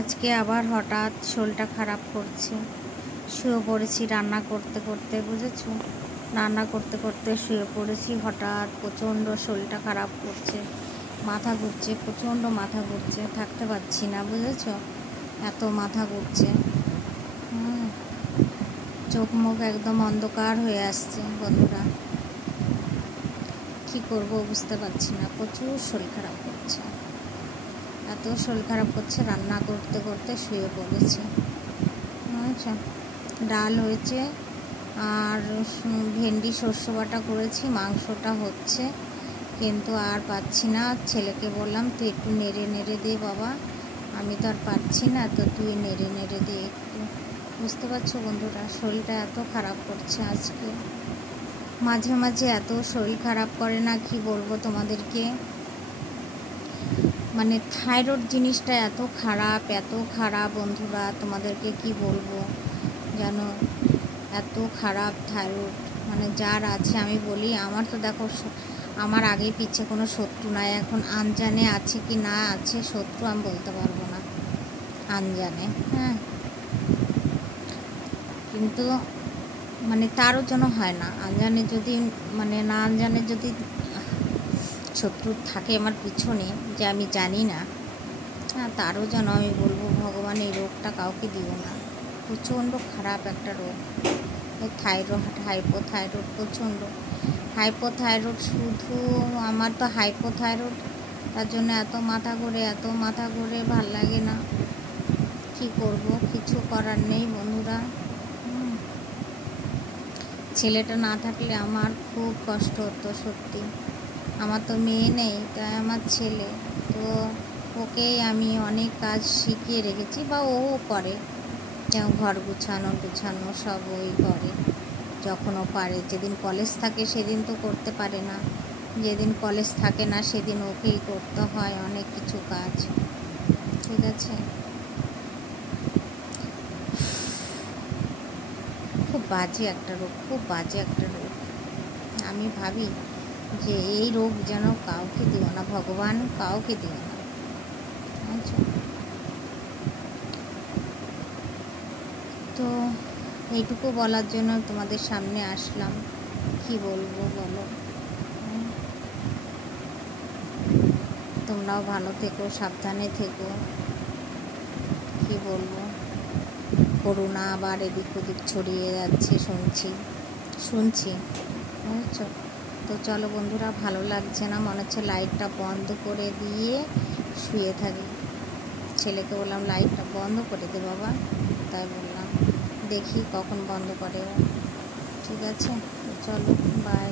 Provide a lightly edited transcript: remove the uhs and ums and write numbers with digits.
আজকে আবার হঠাৎ শরীরটা খারাপ করছে। শুয়ে পড়েছি রান্না করতে করতে, বুঝেছো? রান্না করতে করতে শুয়ে পড়েছি, হঠাৎ প্রচণ্ড শরীরটা খারাপ করছে, মাথা ঘুরছে, প্রচণ্ড মাথা ঘুরছে, থাকতে পারছি না, বুঝেছো? এত মাথা ঘুরছে, চোখ মুখ একদম অন্ধকার হয়ে আসছে। বন্ধুরা, কী করবো বুঝতে পারছি না, প্রচুর শরীর খারাপ করছে, এত শরীর খারাপ করছে। রান্না করতে করতে শুয়ে পড়েছি। আচ্ছা, ডাল হয়েছে আর ভেন্ডি শস্য বাটা করেছি, মাংসটা হচ্ছে, কিন্তু আর পাচ্ছি না। ছেলেকে বললাম তুই একটু নেড়ে নেড়ে দে বাবা, আমি তো আর পাচ্ছি না, তো তুই নেড়ে নেড়ে দে একটু। বুঝতে পারছো বন্ধুরা, শরীরটা এত খারাপ করছে আজকে। মাঝে মাঝে এত শরীর খারাপ করে না, কি বলবো তোমাদেরকে। মানে থাইরয়েড জিনিসটা এত খারাপ বন্ধুরা, তোমাদেরকে কি বলবো জানো, এত খারাপ থাইরয়েড। মানে যার আছে, আমি বলি আমার তো দেখো, আমার আগে পিছে কোনো শত্রু নাই, এখন আনজানে আছে কি না আছে শত্রু আমি বলতে পারবো না, আনজানে। হ্যাঁ, কিন্তু মানে তারও যেন হয় না, আনজানে যদি মানে না আনজানে যদি শত্রু থাকে আমার পিছনে, যে আমি জানি না, হ্যাঁ, তারও যেন আমি বলবো ভগবান এই রোগটা কাউকে দিও না। প্রচণ্ড খারাপ একটা রোগ এই হাইপোথাইরয়েড, প্রচণ্ড হাইপোথাইরয়েড। শুধু আমার তো হাইপোথাইরয়েড, তার জন্য এত মাথা ঘুরে ভাল লাগে না। কি করব, কিছু করার নেই বন্ধুরা। ছেলেটা না থাকলে আমার খুব কষ্ট হতো সত্যি। আমার তো মেয়ে নেই, তাই আমার ছেলে, তো ওকেই আমি অনেক কাজ শিখিয়ে রেখেছি, বা ও করে, যেমন ঘর গুছানো সব ওই করে যখন ও পারে। যেদিন কলেজ থাকে সেদিন তো করতে পারে না, যেদিন কলেজ থাকে না সেদিন ওকেই করতে হয় অনেক কিছু কাজ। ঠিক আছে, খুব বাজে একটা রোগ, আমি ভাবি যে এই রোগ যেন কাউকে দিও না ভগবান, কাউকে দিও না। আচ্ছা, তো এইটুকু বলার জন্য তোমাদের সামনে আসলাম। কি বলবো বলো, তোমরাও ভালো থেকো, সাবধানে থেকো। কি বলবো, করোনা আবার এদিক ওদিক ছড়িয়ে যাচ্ছে শুনছি, বুঝছো? তো চলো বন্ধুরা, ভালো লাগছে না, মনে হচ্ছে লাইটটা বন্ধ করে দিয়ে শুয়ে থাকি। ছেলেকে বললাম লাইটটা বন্ধ করে দে বাবা, তাই বললাম, দেখি কখন বন্ধ করে ও। ঠিক আছে, তো চলো, বাই।